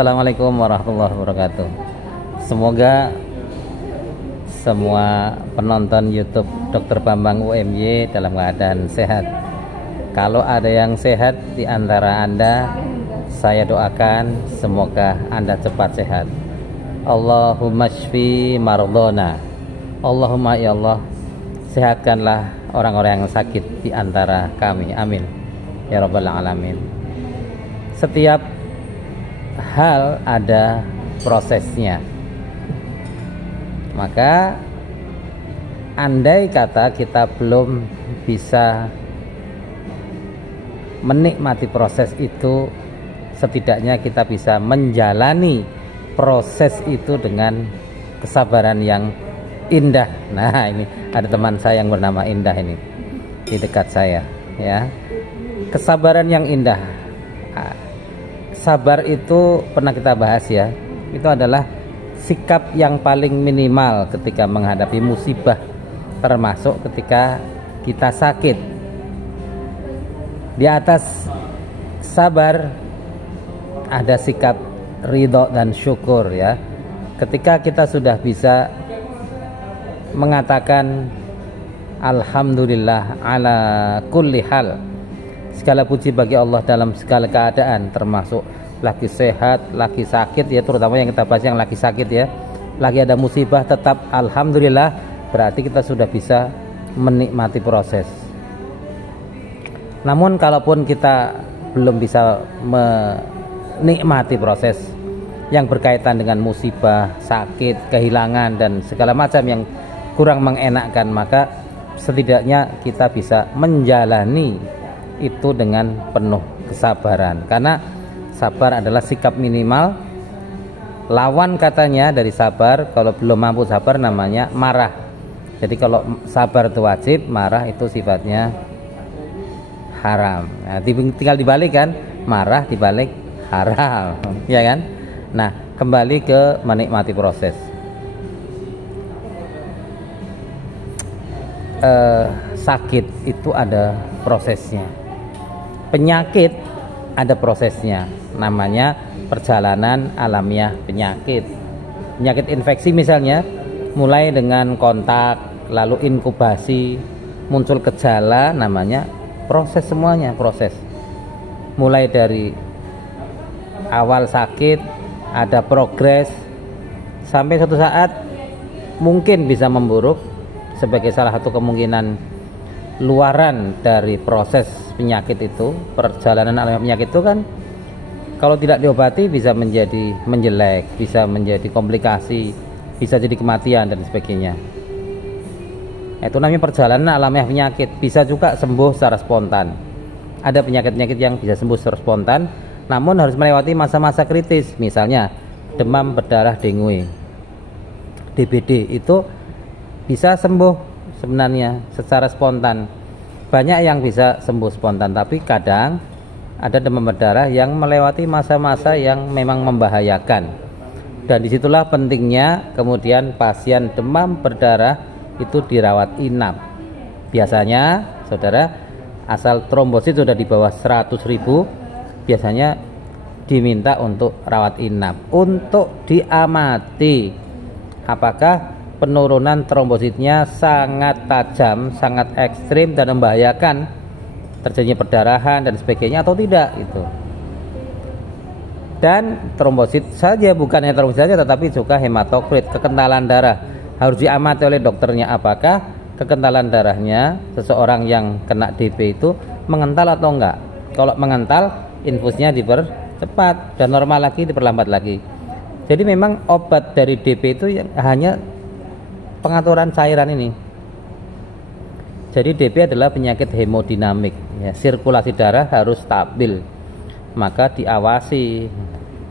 Assalamualaikum warahmatullahi wabarakatuh. Semoga semua penonton YouTube Dr. Bambang UMY dalam keadaan sehat. Kalau ada yang sehat di antara Anda, saya doakan semoga Anda cepat sehat. Allahumma shfi mardona. Allahumma ya Allah, sehatkanlah orang-orang yang sakit di antara kami. Amin ya rabbal alamin. Setiap hal ada prosesnya. Maka andai kata kita belum bisa menikmati proses itu, setidaknya kita bisa menjalani proses itu dengan kesabaran yang indah. Nah, ini ada teman saya yang bernama Indah ini di dekat saya, ya. Kesabaran yang indah. Sabar itu pernah kita bahas, ya. Itu adalah sikap yang paling minimal ketika menghadapi musibah, termasuk ketika kita sakit. Di atas sabar ada sikap ridho dan syukur, ya. Ketika kita sudah bisa mengatakan alhamdulillah ala kulli hal, segala puji bagi Allah dalam segala keadaan, termasuk lagi sehat, lagi sakit, ya, terutama yang kita bahas yang lagi sakit, ya, lagi ada musibah, tetap alhamdulillah, berarti kita sudah bisa menikmati proses. Namun kalaupun kita belum bisa menikmati proses yang berkaitan dengan musibah, sakit, kehilangan dan segala macam yang kurang mengenakkan, maka setidaknya kita bisa menjalani itu dengan penuh kesabaran, karena sabar adalah sikap minimal. Lawan katanya dari sabar, kalau belum mampu sabar, namanya marah. Jadi kalau sabar itu wajib, marah itu sifatnya haram. Nah, tinggal dibalik kan, marah dibalik haram, ya kan? Nah, kembali ke menikmati proses. Sakit itu ada prosesnya, penyakit ada prosesnya, namanya perjalanan alamiah penyakit. Penyakit infeksi misalnya, mulai dengan kontak, lalu inkubasi, muncul gejala, namanya proses, semuanya proses. Mulai dari awal sakit, ada progres, sampai suatu saat mungkin bisa memburuk. Sebagai salah satu kemungkinan luaran dari proses penyakit itu, perjalanan alamiah penyakit itu kan, kalau tidak diobati bisa menjadi menjelek, bisa menjadi komplikasi, bisa jadi kematian dan sebagainya. Itu namanya perjalanan alamiah penyakit. Bisa juga sembuh secara spontan. Ada penyakit-penyakit yang bisa sembuh secara spontan, namun harus melewati masa-masa kritis. Misalnya demam berdarah dengue, DBD, itu bisa sembuh sebenarnya secara spontan. Banyak yang bisa sembuh spontan, tapi kadang ada demam berdarah yang melewati masa-masa yang memang membahayakan. Dan disitulah pentingnya kemudian pasien demam berdarah itu dirawat inap. Biasanya, saudara, asal trombosit sudah di bawah 100.000, biasanya diminta untuk rawat inap, untuk diamati apakah penurunan trombositnya sangat tajam, sangat ekstrim dan membahayakan terjadinya perdarahan dan sebagainya atau tidak itu. Dan trombosit saja, bukan hanya trombosit saja, tetapi juga hematokrit, kekentalan darah, harus diamati oleh dokternya apakah kekentalan darahnya seseorang yang kena DP itu mengental atau enggak. Kalau mengental, infusnya dipercepat, dan normal lagi diperlambat lagi. Jadi memang obat dari DP itu hanya pengaturan cairan ini. Jadi DP adalah penyakit hemodinamik, ya, sirkulasi darah harus stabil, maka diawasi.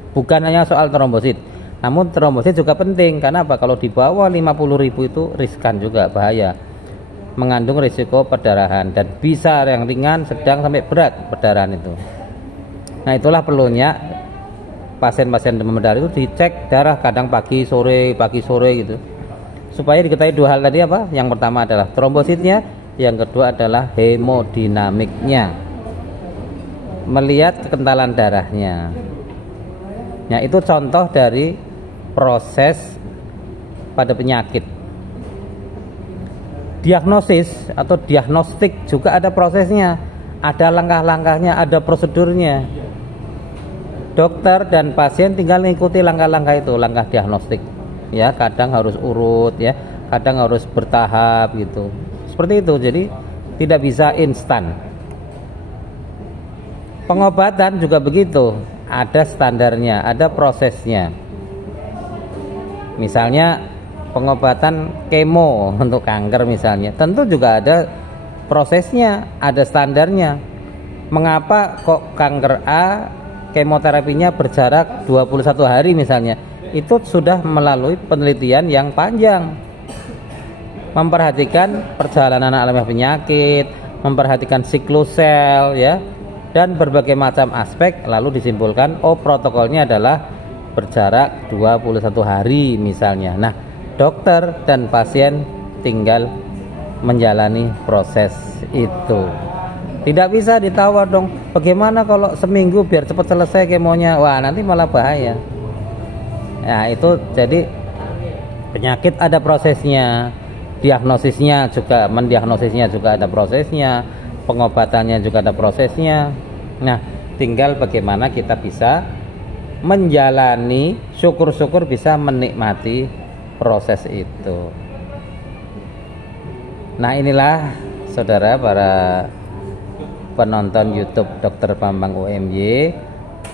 Bukan hanya soal trombosit, namun trombosit juga penting. Karena apa? Kalau di bawah 50.000 itu riskan juga, bahaya, mengandung risiko perdarahan, dan bisa yang ringan, sedang sampai berat perdarahan itu. Nah, itulah perlunya pasien-pasien demam berdarah itu dicek darah kadang pagi sore gitu, supaya diketahui dua hal tadi apa? Yang pertama adalah trombositnya, yang kedua adalah hemodinamiknya, melihat kekentalan darahnya. Nah, itu contoh dari proses pada penyakit. Diagnosis atau diagnostik juga ada prosesnya, ada langkah-langkahnya, ada prosedurnya. Dokter dan pasien tinggal mengikuti langkah-langkah itu, langkah diagnostik. Ya, kadang harus urut ya, kadang harus bertahap gitu. Seperti itu. Jadi tidak bisa instan. Pengobatan juga begitu, ada standarnya, ada prosesnya. Misalnya pengobatan kemo untuk kanker misalnya, tentu juga ada prosesnya, ada standarnya. Mengapa kok kanker A kemoterapinya berjarak 21 hari misalnya? Itu sudah melalui penelitian yang panjang, memperhatikan perjalanan alamiah penyakit, memperhatikan siklus sel ya, dan berbagai macam aspek, lalu disimpulkan oh protokolnya adalah berjarak 21 hari misalnya. Nah, dokter dan pasien tinggal menjalani proses itu. Tidak bisa ditawar dong, bagaimana kalau seminggu biar cepat selesai kemonya? Wah, nanti malah bahaya. Nah, itu jadi penyakit ada prosesnya, diagnosisnya juga, mendiagnosisnya juga ada prosesnya, pengobatannya juga ada prosesnya. Nah, tinggal bagaimana kita bisa menjalani, syukur-syukur bisa menikmati proses itu. Nah, inilah saudara para penonton YouTube Dr. Bambang UMY,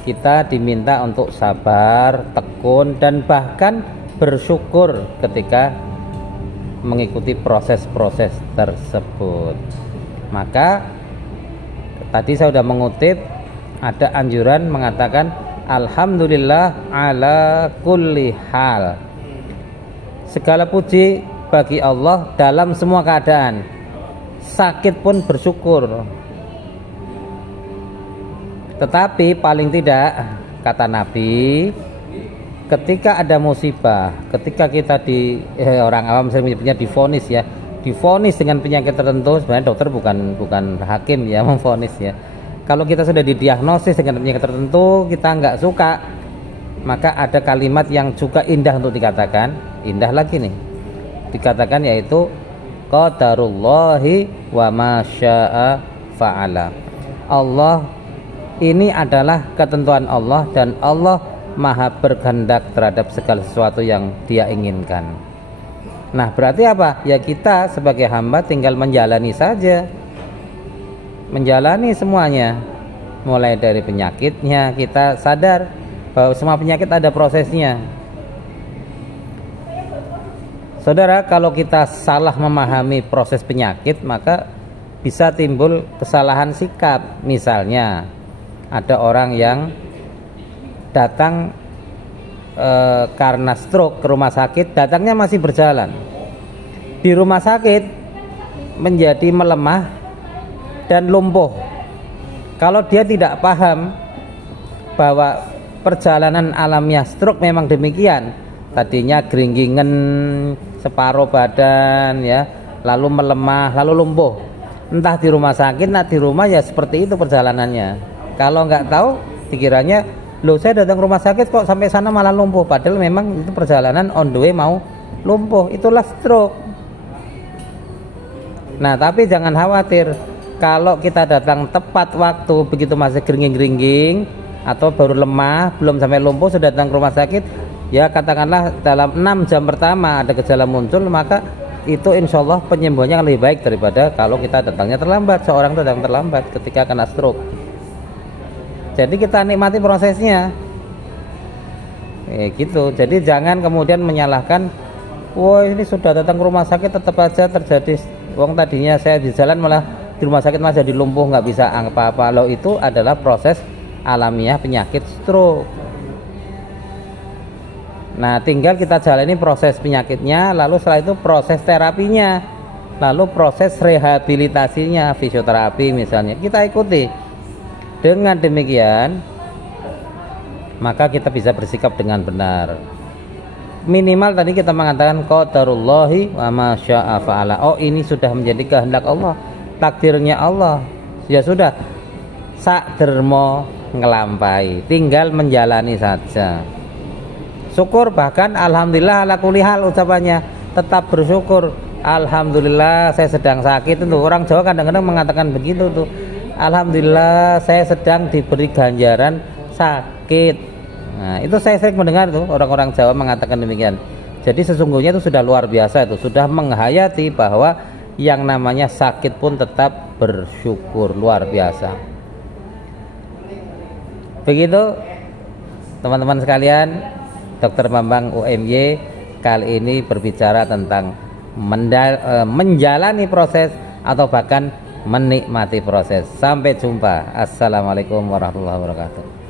kita diminta untuk sabar, tekun, dan bahkan bersyukur ketika mengikuti proses-proses tersebut. Maka tadi saya sudah mengutip, ada anjuran mengatakan alhamdulillah ala kulli hal. Segala puji bagi Allah dalam semua keadaan. Sakit pun bersyukur. Tetapi paling tidak, kata Nabi, ketika ada musibah, ketika kita orang awam sering menyebutnya divonis ya, divonis dengan penyakit tertentu, sebenarnya dokter bukan hakim ya memvonis ya. Kalau kita sudah didiagnosis dengan penyakit tertentu, kita nggak suka, maka ada kalimat yang juga indah untuk dikatakan, indah lagi nih, dikatakan yaitu qadarullahi wa ma syaa fa'ala. Allah ini adalah ketentuan Allah, dan Allah maha berkehendak terhadap segala sesuatu yang Dia inginkan. Nah, berarti apa? Ya, kita sebagai hamba tinggal menjalani saja, menjalani semuanya. Mulai dari penyakitnya, kita sadar bahwa semua penyakit ada prosesnya. Saudara, kalau kita salah memahami proses penyakit, maka bisa timbul kesalahan sikap. Misalnya ada orang yang datang karena stroke ke rumah sakit, datangnya masih berjalan. Di rumah sakit menjadi melemah dan lumpuh. Kalau dia tidak paham bahwa perjalanan alamiah stroke memang demikian, tadinya geringgingan separuh badan ya, lalu melemah, lalu lumpuh. Entah di rumah sakit, nah di rumah ya seperti itu perjalanannya. Kalau nggak tahu, dikiranya loh saya datang rumah sakit kok sampai sana malah lumpuh, padahal memang itu perjalanan on the way mau lumpuh, itulah stroke. Nah, tapi jangan khawatir, kalau kita datang tepat waktu, begitu masih geringging-geringging atau baru lemah, belum sampai lumpuh sudah datang ke rumah sakit, ya katakanlah dalam 6 jam pertama ada gejala muncul, maka itu insya Allah penyembuhannya lebih baik daripada kalau kita datangnya terlambat. Seorang datang terlambat ketika kena stroke. Jadi kita nikmati prosesnya, gitu. Jadi jangan kemudian menyalahkan, wah ini sudah datang ke rumah sakit tetap aja terjadi. Wong tadinya saya di jalan malah di rumah sakit malah jadi lumpuh, nggak bisa apa-apa. Loh, itu adalah proses alamiah penyakit stroke. Nah, tinggal kita jalani proses penyakitnya, lalu setelah itu proses terapinya, lalu proses rehabilitasinya, fisioterapi misalnya, kita ikuti. Dengan demikian, maka kita bisa bersikap dengan benar. Minimal tadi kita mengatakan qadarullahi wa ma syaa fa'ala. Oh, ini sudah menjadi kehendak Allah, takdirnya Allah. Ya sudah, sak dermo ngelampai, tinggal menjalani saja. Syukur, bahkan alhamdulillah ala kulli hal ucapannya, tetap bersyukur. Alhamdulillah saya sedang sakit. Itu orang Jawa kadang-kadang mengatakan begitu tuh. Alhamdulillah saya sedang diberi ganjaran sakit. Nah, itu saya sering mendengar tuh orang-orang Jawa mengatakan demikian. Jadi sesungguhnya itu sudah luar biasa, itu sudah menghayati bahwa yang namanya sakit pun tetap bersyukur, luar biasa. Begitu teman-teman sekalian, Dr. Bambang UMY kali ini berbicara tentang menjalani proses atau bahkan menikmati proses. Sampai jumpa. Assalamualaikum warahmatullahi wabarakatuh.